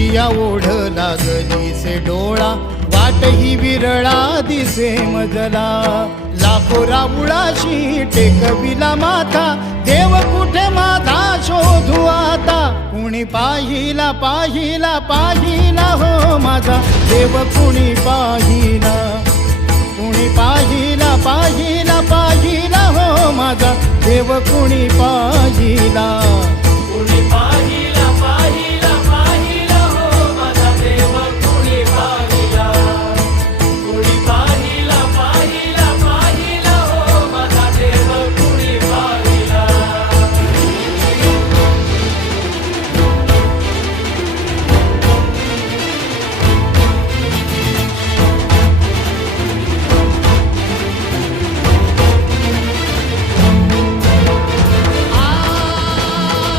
जिया ओढ लागली से डोळा, वाट ही विरळा दिसे मजला. लाखो राऊळाशी टेकविला माथा, देव कुठे माझा शोधू आता. कुणी पाहिला पाहिला पाहिला हो माझा देव, कुणी पाहिला. कुणी पाहिला पाहिला पाहिला हो माझा देव, कुणी पाहिला.